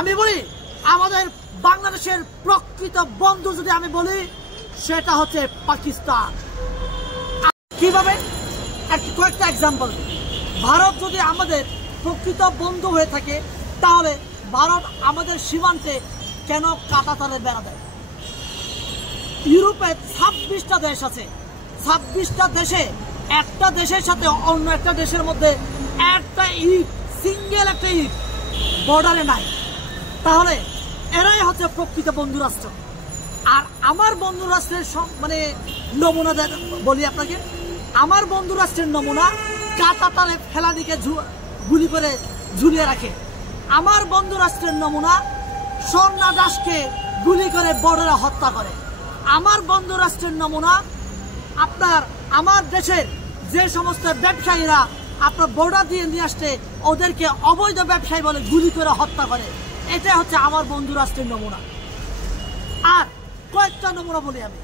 আমি বলি আমাদের বাংলাদেশের প্রকৃত বন্ধু যদি আমি বলি সেটা হচ্ছে পাকিস্তান। কিভাবে? কয়েকটা এক্সাম্পল। ভারত যদি আমাদের প্রকৃত বন্ধু হয়ে থাকে তাহলে ভারত আমাদের সীমান্তে কেন কাঁটাতারে বেড়া দেয়? ইউরোপে 26টা দেশ আছে, 26টা দেশে একটা দেশের সাথে অন্য একটা দেশের মধ্যে একটা ইট, সিঙ্গেল একটা ইট বর্ডারে নাই। তাহলে এরাই হচ্ছে প্রকৃত বন্ধু রাষ্ট্র। আর আমার বন্ধু রাষ্ট্রের নমুনা বলি আপনাকে, আমার বন্ধু রাষ্ট্রের নমুনা কাঁটাতারে ফেলানিকে গুলি করে ঝুলিয়ে রাখে। আমার বন্ধু রাষ্ট্রের নমুনা স্বর্ণা দাসকে গুলি করে বর্ডারে হত্যা করে। আমার বন্ধু রাষ্ট্রের নমুনা আমার দেশের যে সমস্ত ব্যবসায়ীরা আপনার বর্ডার দিয়ে নিয়ে আসতে ওদেরকে অবৈধ ব্যবসায়ী বলে গুলি করে হত্যা করে। এটা হচ্ছে আমার বন্ধু রাষ্ট্রের নমুনা। আর কয়েকটা নমুনা বলি আমি।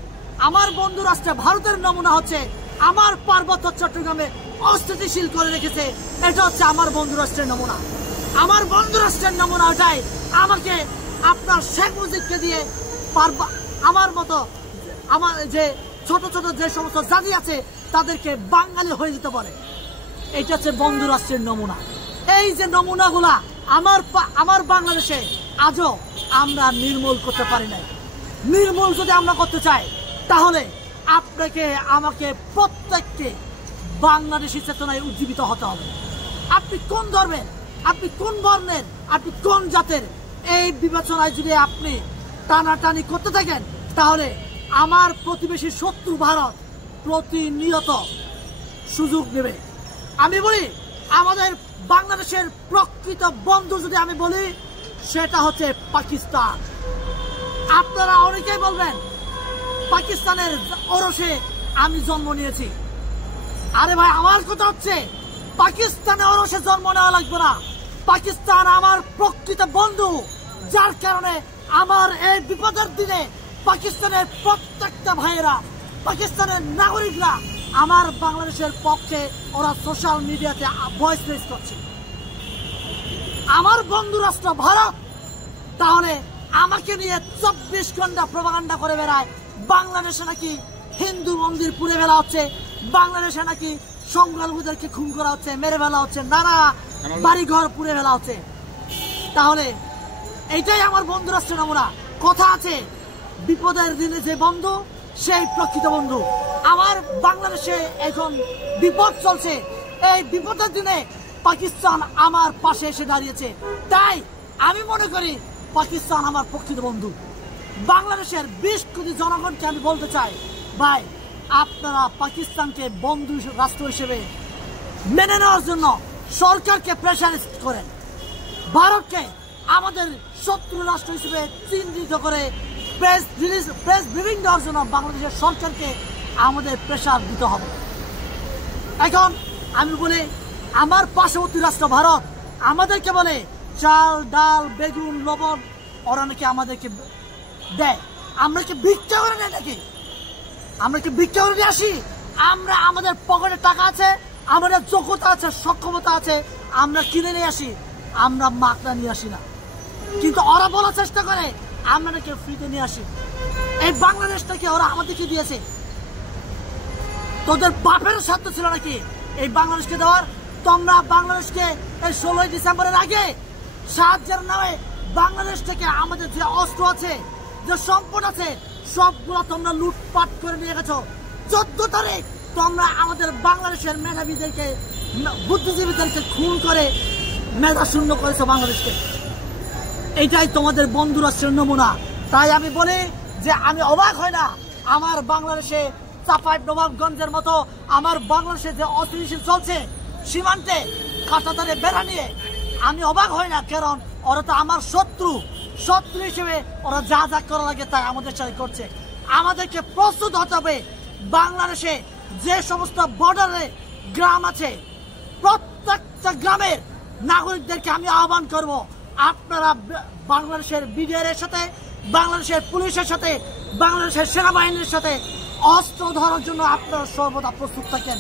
আমার বন্ধু রাষ্ট্রে ভারতের নমুনা হচ্ছে আমার পার্বত্য চট্টগ্রামে অস্থিতিশীল করে রেখেছে, এটা হচ্ছে আমার বন্ধু রাষ্ট্রের নমুনা। আমার বন্ধু রাষ্ট্রের নমুনা ওটাই আমাকে আপনার শেখ মুজিবকে দিয়ে আমার মতো আমার যে ছোট ছোট যে সমস্ত জাতি আছে তাদেরকে বাঙালি হয়ে যেতে পারে। এটা হচ্ছে বন্ধু রাষ্ট্রের নমুনা। এই যে নমুনাগুলা আমার বাংলাদেশে আজও আমরা নির্মূল করতে পারি নাই। নির্মূল যদি আমরা করতে চাই তাহলে আপনাকে আমাকে প্রত্যেককে বাংলাদেশি চেতনায় উজ্জীবিত হতে হবে। আপনি কোন ধর্মের, আপনি কোন বর্ণের, আপনি কোন জাতের, এই বিবেচনায় যদি আপনি টানাটানি করতে থাকেন তাহলে আমার প্রতিবেশী শত্রু ভারত প্রতিনিয়ত সুযোগ নেবে। আমি বলি আমাদের বাংলাদেশের প্রকৃত বন্ধু যদি আমি বলি সেটা হচ্ছে পাকিস্তান। আপনারা অনেকেই বলবেন পাকিস্তানের ওরসে আমি জন্ম নিয়েছি। আরে ভাই, আমার কথা হচ্ছে পাকিস্তানে ওরসে জন্ম নেওয়া লাগবে না। পাকিস্তান আমার প্রকৃত বন্ধু, যার কারণে আমার এই বিপদের দিনে পাকিস্তানের প্রত্যেকটা ভাইয়েরা, পাকিস্তানের নাগরিকরা আমার বাংলাদেশের পক্ষে ওরা সোশ্যাল মিডিয়াতে ভয়েস রেজ করছে। আমার বন্ধু রাষ্ট্র ভারত তাহলে আমাকে নিয়ে 24 ঘন্টা প্রপাগান্ডা করে বেড়ায় বাংলাদেশে নাকি হিন্দু মন্দির পুড়ে ফেলা হচ্ছে, বাংলাদেশে নাকি সংখ্যালঘুদেরকে খুন করা হচ্ছে, মেরে ফেলা হচ্ছে, নানা বাড়িঘর পুড়ে ফেলা হচ্ছে। তাহলে এইটাই আমার বন্ধু রাষ্ট্রের নমুনা। কথা আছে বিপদের দিনে যে বন্ধু সেই প্রকৃত বন্ধু। আমার বাংলাদেশে এখন বিপদ চলছে, এই বিপদের দিনে পাকিস্তান আমার পাশে এসে দাঁড়িয়েছে। তাই আমি মনে করি পাকিস্তান আমার প্রকৃত বন্ধু। বাংলাদেশের 20 কোটি জনগণকে আমি বলতে চাই, ভাই আপনারা পাকিস্তানকে বন্ধু রাষ্ট্র হিসেবে মেনে নেওয়ার জন্য সরকারকে প্রেসারাইজ করেন। ভারতকে আমাদের শত্রু রাষ্ট্র হিসেবে চিহ্নিত করে প্রেস ব্রিফিং দেওয়ার জন্য বাংলাদেশের সরকারকে আমাদের প্রেসার দিতে হবে। এখন আমি বলি আমার পার্শ্ববর্তী রাষ্ট্র ভারত আমাদেরকে বলে চাল, ডাল, বেগুন, লবণ ওরা নাকি আমাদেরকে দেয়। আমরা কি ভিক্ষা করে নেই নাকি? আমরা কি ভিক্ষা করে নিয়ে আসি? আমরা আমাদের পকেটে টাকা আছে, আমাদের যোগ্যতা আছে, সক্ষমতা আছে, আমরা কিনে নিয়ে আসি, আমরা মাকড়া নিয়ে আসি না। কিন্তু ওরা বলার চেষ্টা করে আমরা নাকি ফ্রিতে নিয়ে আসি। এই বাংলাদেশটাকে ওরা আমাদেরকে দিয়েছে। তোদের বাপের স্বার্থ ছিল নাকি এই বাংলাদেশকে দেওয়ার? তোমরা বাংলাদেশকে এই 16 ডিসেম্বরের আগে সাহায্যের নামে বাংলাদেশ থেকে আমাদের যে অস্ত্র আছে, যে সম্পদ আছে, সবগুলো তোমরা লুটপাট করে নিয়ে গেছো। 14 তারিখ তোমরা আমাদের বাংলাদেশের মেধাবীদেরকে, বুদ্ধিজীবীদেরকে খুন করে মেধা শূন্য করেছো বাংলাদেশকে। এইটাই তোমাদের বন্ধু রাষ্ট্রের নমুনা। তাই আমি বলি যে আমি অবাক হয় না আমার বাংলাদেশে চাঁপাইনবাবগঞ্জের মতো আমার বাংলাদেশে যে অস্থিতিশীল চলছে সীমান্তে কাঁটাতারে বেড়া নিয়ে, আমি অবাক হই না। কারণ ওরা তো আমার শত্রু হিসেবে ওরা যা যা করা লাগে তাই আমাদের সাথে করছে। আমাদেরকে প্রস্তুত হতে হবে। বাংলাদেশে যে সমস্ত বর্ডারে গ্রাম আছে প্রত্যেকটা গ্রামের নাগরিকদেরকে আমি আহ্বান করব, আপনারা বাংলাদেশের বিডিআর এর সাথে, বাংলাদেশের পুলিশের সাথে, বাংলাদেশের সেনাবাহিনীর সাথে অস্ত্র ধরার জন্য আপনারা সর্বদা প্রস্তুত থাকেন।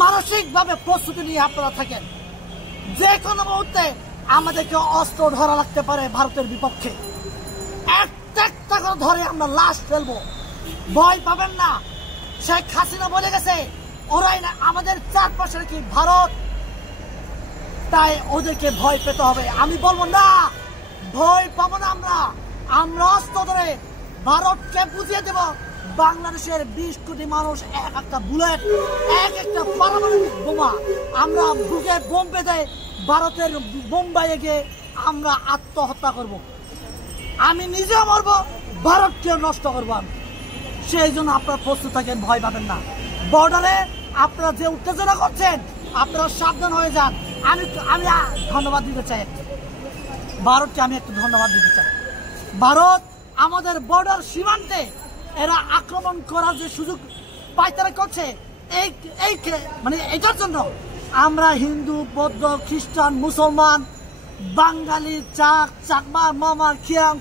মানসিকভাবে প্রস্তুতি নিয়ে আপনারা থাকেন। যে কোনো মুহূর্তে আমাদেরকে অস্ত্র ধরা লাগতে পারে ভারতের বিপক্ষে, একটা করে ধরে আমরা লাশ ফেলবো, ভয় পাবেন না। শেখ হাসিনা বলে গেছে ওরাই না আমাদের চারপাশে কি ভারত, তাই ওদেরকে ভয় পেতে হবে। আমি বলবো না, ভয় পাবো না। আমরা অস্ত্র ধরে ভারতকে বুঝিয়ে দেব বাংলাদেশের 20 কোটি মানুষ এক একটা বুলেট, এক একটা পারমাণবিক বোমা আমরা বুকে বোম বেঁধে ভারতের বোম্বাইয়ে গিয়ে আমরা আত্মহত্যা করব। আমি নিজেও মরবো, ভারতকেও নষ্ট করবো আমি। সেই জন্য আপনারা প্রস্তুত থাকেন, ভয় পাবেন না। বর্ডারে আপনারা যে উত্তেজনা করছেন আপনারা সাবধান হয়ে যান। আমি ধন্যবাদ দিতে চাই ভারতকে, আমি একটু ধন্যবাদ দিতে চাই। ভারত আমাদের বর্ডার সীমান্তে এরা আক্রমণ করার যে সুযোগ পায়তারা করছে, এই মানে এটার জন্য আমরা হিন্দু, বৌদ্ধ, খ্রিস্টান, মুসলমান, বাঙালি, চাকমা, মামার, খিয়াং,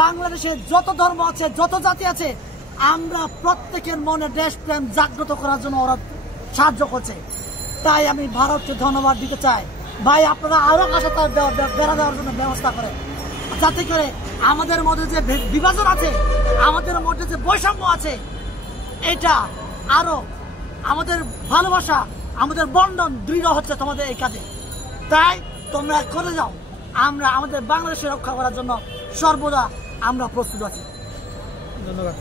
বাংলাদেশের যত ধর্ম আছে, যত জাতি আছে, আমরা প্রত্যেকের মনে দেশপ্রেম জাগ্রত করার জন্য ওরা সাহায্য করছে। তাই আমি ভারতকে ধন্যবাদ দিতে চাই। ভাই, আপনারা আরো কাঁচা বেড়া দেওয়ার জন্য ব্যবস্থা করেন, যাতে করে আমাদের মধ্যে যে বিভাজন আছে, আমাদের মধ্যে যে বৈষম্য আছে, এটা আরো আমাদের ভালোবাসা, আমাদের বন্ধন দৃঢ় হচ্ছে তোমাদের এই কাজে। তাই তোমরা করে যাও, আমরা আমাদের বাংলাদেশে রক্ষা করার জন্য সর্বদা আমরা প্রস্তুত আছি। ধন্যবাদ।